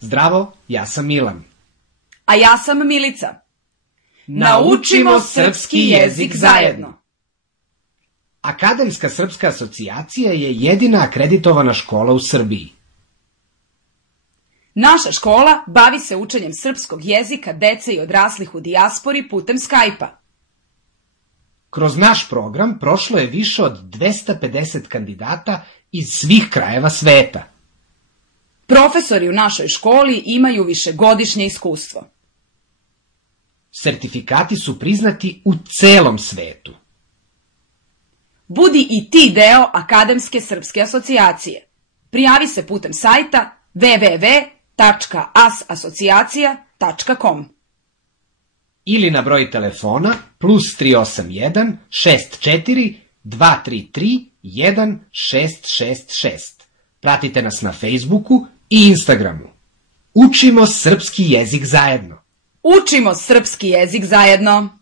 Zdravo, ja sam Milan. A ja sam Milica. Naučimo srpski jezik zajedno. Akademska srpska asocijacija je jedina akreditovana škola u Srbiji. Naša škola bavi se učenjem srpskog jezika dece i odraslih u dijaspori putem Skype-a. Kroz naš program prošlo je više od 250 kandidata iz svih krajeva sveta. Profesori u našoj školi imaju višegodišnje iskustvo. Sertifikati su priznati u celom svetu. Budi i ti deo Akademske srpske asocijacije. Prijavi se putem sajta www.asasocijacija.com ili na broj telefona +381 64 233 1666. Pratite nas na Facebooku i Instagramu. Učimo srpski jezik zajedno. Učimo srpski jezik zajedno.